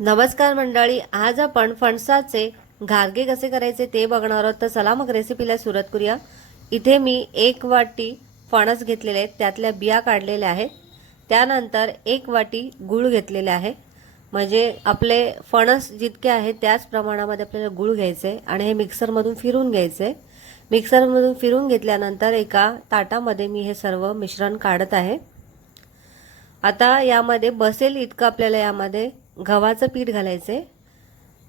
नमस्कार मंडळी आज आपण फणसाचे घारगे कसे करायचे ते बघणार आहोत. तर चला मग रेसिपीला सुरुवात करूया. इथे मी एक वाटी फणस घेतलेले आहेत. त्यातल्या बिया काढलेल्या आहेत. त्यानंतर एक वाटी गूळ घेतलेले आहे. म्हणजे आपले फणस जितके आहेत त्याच प्रमाणामध्ये आपल्याला गूळ घ्यायचे आणि हे मिक्सरमधून फिरून घ्यायचे मिक्सरमधून फिरून घेतल्यानंतर एका ताटामध्ये मी हे सर्व मिश्रण काढत आहे. आता यामध्ये बसेल इतकं आपल्याला यामध्ये गव्हाचं पीठ घालायचं.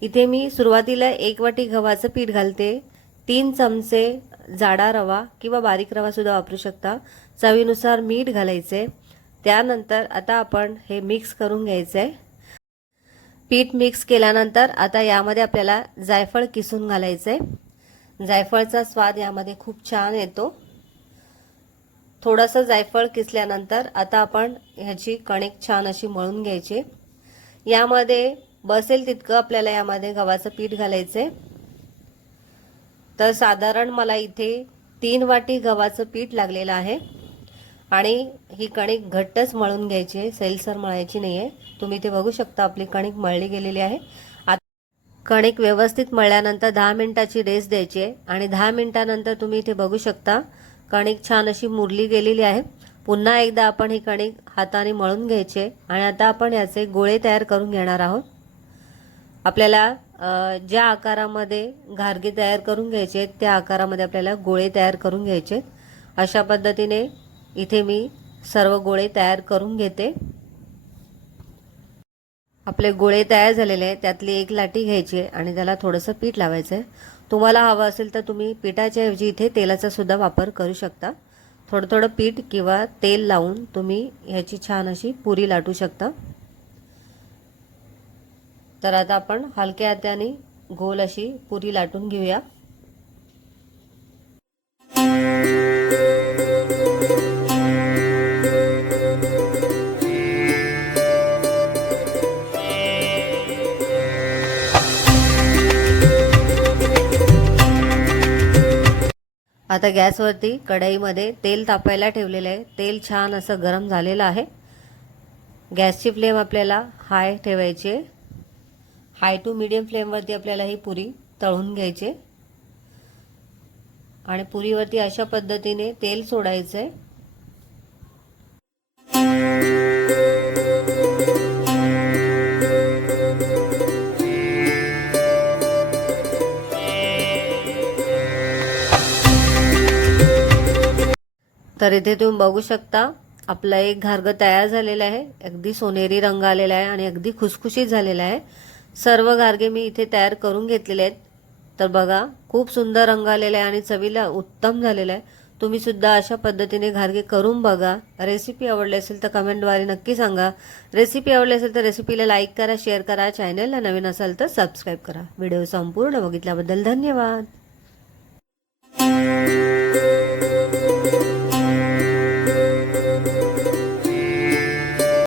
इथे मी सुरुवातीला एक वाटी गव्हाचं पीठ घालते. तीन चमचे जाडा रवा किंवा बारीक रवासुद्धा वापरू शकता. चवीनुसार मीठ घालायचे. त्यानंतर आता आपण हे मिक्स करून घ्यायचं. आहे पीठ मिक्स केल्यानंतर आता यामध्ये आपल्याला जायफळ किसून घालायचं. आहे जायफळचा स्वाद यामध्ये खूप छान येतो. थोडंसं जायफळ किसल्यानंतर आता आपण ह्याची कणिक छान अशी मळून घ्यायची. यामध्ये बसेल तितकं आपल्याला यामध्ये गव्हाचं पीठ घालायचंय. तर साधारण मला इथे तीन वाटी गव्हाचं पीठ लागलेलं आहे. आणि ही कणिक घट्टच मळून घ्यायची आहे. सैलसर मळायची नाही आहे तुम्ही इथे बघू शकता आपली कणिक मळली गेलेली आहे. आता कणिक व्यवस्थित मळल्यानंतर दहा मिनिटाची रेस्ट द्यायची आहे. आणि दहा मिनिटानंतर तुम्ही इथे बघू शकता कणिक छान अशी मुरली गेलेली आहे. पुन्हा एकदा आपण ही कणिक हाताने मळून घ्यायचे आणि आता आपण याचे गोळे तयार करून घेणार आहोत. आपल्याला ज्या आकारामध्ये घारगे तयार करून घ्यायचे आहेत त्या आकारामध्ये आपल्याला गोळे तयार करून घ्यायचे अशा पद्धतीने इथे मी सर्व गोळे तयार करून घेते. आपले गोळे तयार झालेले आहेत त्यातली एक लाटी घ्यायची आहे आणि त्याला थोडंसं पीठ लावायचं आहे तुम्हाला हवं असेल तर तुम्ही पिठाच्या ऐवजी इथे तेलाचा सुद्धा वापर करू शकता. थोडं थोडं पीठ किंवा तेल लावून तुम्ही ह्याची छान अशी पुरी लाटू शकता. तर आता आपण हलक्या हाताने गोल अशी पुरी लाटून घेऊया. आता गॅसवरती कढईमध्ये तेल तापायला ठेवलेलं आहे. तेल छान असं गरम झालेलं आहे. गॅसची फ्लेम आपल्याला हाय ठेवायची आहे. हाय टू मिडियम फ्लेमवरती आपल्याला ही पुरी तळून घ्यायची आणि पुरीवरती अशा पद्धतीने तेल सोडायचं आहे तर इथे तुम्ही बघू शकता आपला एक घारगं तयार झालेला आहे अगदी सोनेरी रंग आलेला आहे आणि अगदी खुसखुशीत झालेला आहे. सर्व घारगे मी इथे तयार करून घेतलेले आहेत. तर बघा खूप सुंदर रंग आलेला आहे आणि चवीला उत्तम झालेला आहे. तुम्ही सुद्धा अशा पद्धतीने घारगे करून बघा. रेसिपी आवडली असेल तर कमेंटद्वारे नक्की सांगा. रेसिपी आवडली असेल तर रेसिपीला लाईक करा शेअर करा चॅनलला नवीन असाल तर सबस्क्राईब करा. व्हिडिओ संपूर्ण बघितल्याबद्दल धन्यवाद.